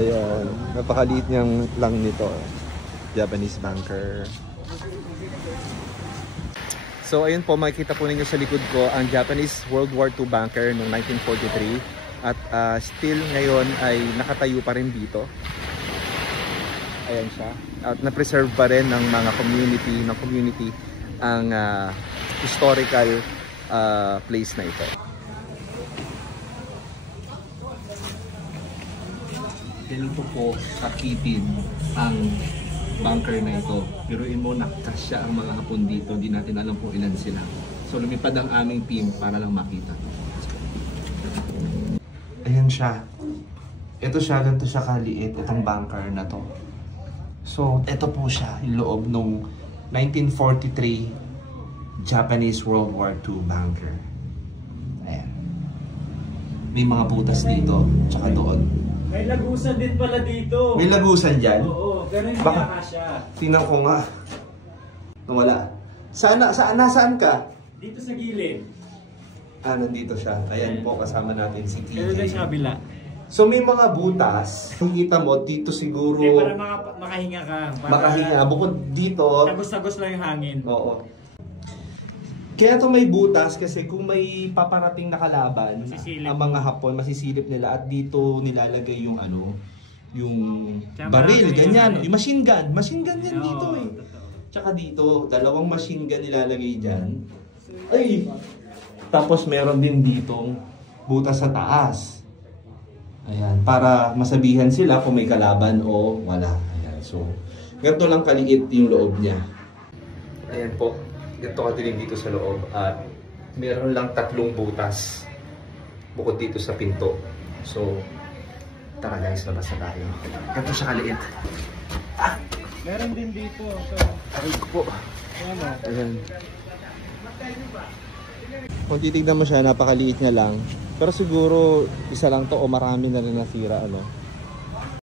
Ayan, napakaliit niyang lang nito. Japanese bunker. So ayun po, makikita po ninyo sa likod ko ang Japanese World War II bunker noong 1943. At still ngayon ay nakatayo pa rin dito. Ayan siya. At na-preserve pa rin ng mga community ang historical place na ito. Ganito po kakitin ang bunker na ito. Piruin mo, nakasya ang mga Hapon dito. Di natin alam kung ilan sila. So lumipad ang aming team para lang makita. Ayan siya. Ito siya, ganito siya kaliit. Itong bunker na to. So ito po siya, yung loob nung 1943 Japanese World War II bunker. Ayan. May mga butas dito, tsaka doon. May lagusan din pala dito. May lagusan dyan? Oo, ganun yung siya. Tingnan ko nga. Nawala. Saan ka? Dito sa gilid. Nandito siya. Ayan po, kasama natin si TJ. Kaya sa kabila. So may mga butas. Nakikita mo, dito siguro... Para makahinga ka. Makahinga. Bukod dito... Tagos-tagos lang yung hangin. Oo. Kaya ito may butas kasi kung may paparating na kalaban, ang mga Hapon, masisilip nila at dito nilalagay yung yung baril, ganyan. Yung machine gun. Machine gun yan dito eh. Tsaka dito, dalawang machine gun nilalagay dyan. Ay! Tapos meron din ditong butas sa taas. Ayan, para masabihan sila kung may kalaban o wala. Ayan, so, ganito lang kaliit yung loob niya. Ayan po. Ganito kadilim dito sa loob at meron lang 3 butas bukod dito sa pinto. So, tara guys, labas na tayo. Ganito siya kaliit. Meron din dito. So, aray ko po. Ayan. Kung titignan mo siya, napakaliit niya lang. Pero siguro isa lang to o marami na rin nasira,